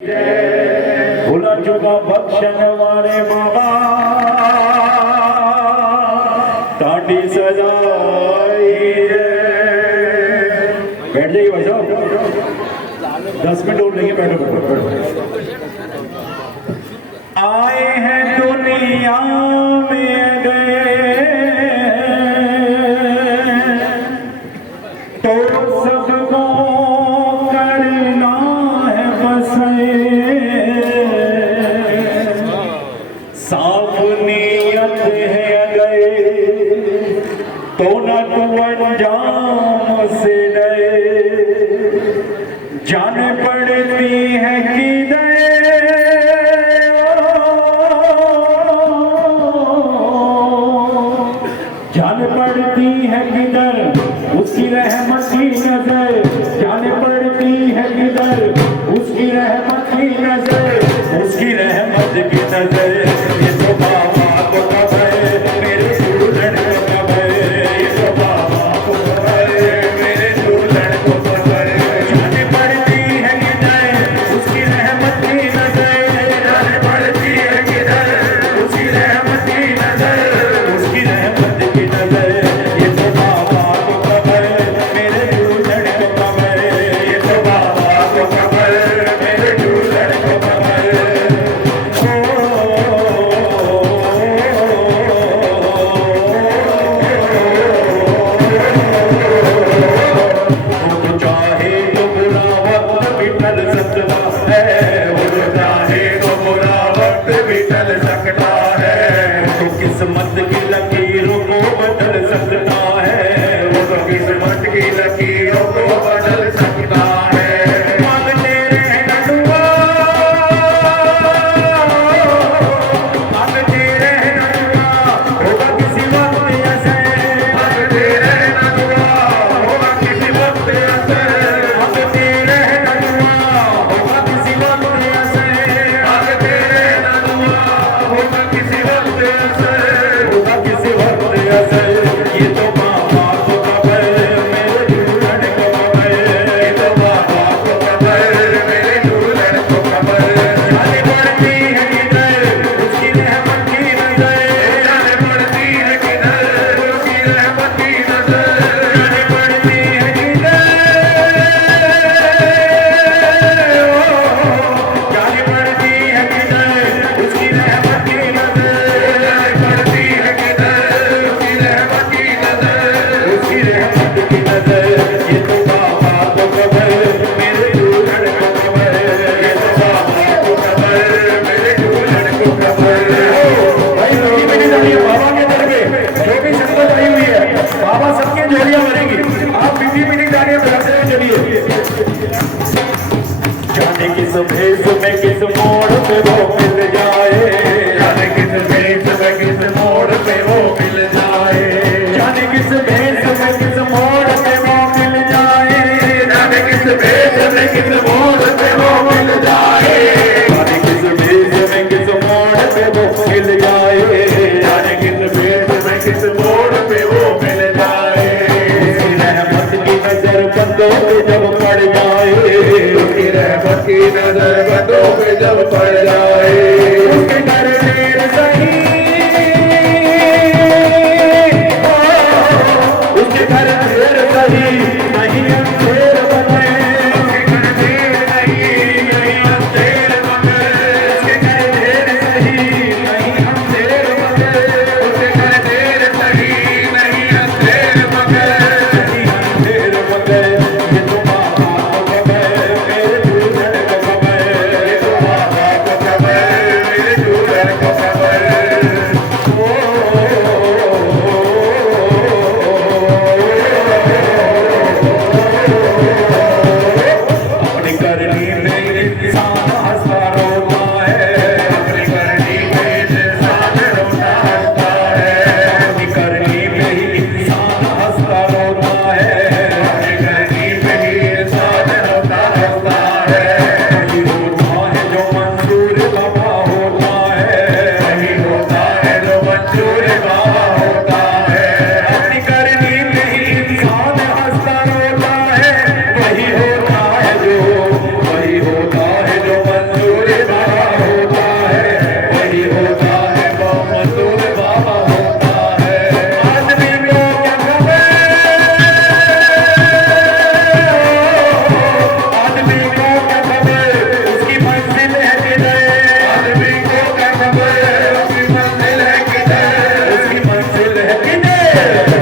भुला चुका बख्शन वाले बाबा ताटी सजाई है। बैठ जाइए भाई साहब, 10 मिनट और लेंगे। बैठो बैठो बैठो। आए हैं दुनिया में गए तो सबको करना है बस, साफ नीयत है गए तो न तू अंजाम से डरे, जाने पड़ती है किधर जाने पड़ती है किधर उसकी रहमत की नजर, जाने पड़ती है किधर उसकी रहमत की नजर, उसकी रहमत की नजर। ये तो बाबा को कब है मेरे दुल्हन को कब है, ये तो बाबा को कब है मेरे दुल्हन को कब है। जाने पड़ती है किधर उसकी रहमत की नजर, जाने पड़ती है किधर उसकी रहमत की नजर, उसकी रहमत की नजर। ये तो बाबा को कब है मेरे दुल्हन को कब है, ये तो बाबा को कब है मेरे दुल्हन को कब है। वो चाहे तो बुरा वक्त भी टल सकता है, वो चाहे तो बुरा वक्त भी टल सकता है, तो किस्मत की लकीरों को बदल सकता है, वो तो किस्मत की लकीरों को बदल सकता है। मांगते रहना दुआ, मांगते रहना दुआ, होगा किसी वक्त असर, मांगते रहना दुआ, होगा किसी वक्त असर, मांगते रहना दुआ, होगा किसी वक्त असर, मांगते रहना दुआ, होगा किसी वक्त असर, होगा किसी वक्त असर। ये तो बाबा को कब है मेरे दुल्हन को कब है, ये तो बाबा को कब है मेरे दुल्हन को कब है। जाने पड़ती है किधर उसकी रहमत की नजर, जाने पड़ती है किधर उसकी रहमत की नजर, जाने पड़ती है किधर, जाने पड़ती है किधर उसकी रहमत की नजर, जाने पड़ती है किधर उसकी रहमत की नजर, उसकी रहमत की नजर। ये तो बाबा को कब है मेरे दुल्हन को कब है, ये तो बाबा को कब है मेरे दुल्हन को कब है। भाई जोड़ी में नहीं जानी है बाबा के दर पे, जो भी संगत आई हुई है बाबा सबके जोड़ियां भरेंगी। आप बिजी में नहीं जानिए, बैठते हुए चलिए। जाने किस भेष में किस मोड़ पे वो मिल जाए, जाने किस भेष में किस मोड़ पे वो मिल जाए, जाने किस भेष में किस मोड़ पे वो मिल जाए, जाने किस भेष में किस मोड़ पे वो मिल जाए, जाने किस भेष में किस मोड़ पे वो मिल जाए, जाने किस भेष में किस मोड़ पे वो मिल जाए। उसकी रहमत की नजर बंदों पे जब पड़ जाए, उसकी रहमत की नजर बंदों पे जब पड़ जाए, उसके घर देर सही, उसके घर देर सही नहीं अंधेर बने, उसके घर देर नहीं अंधेर बने, उसके घर देर सही नहीं अंधेर बने, उसके घर देर सही नहीं अंधेर बने, नहीं अंधेर बने। ये तो बाबा को कब है मेरे दुल्हन को कब है, ये तो बाबा को कब है है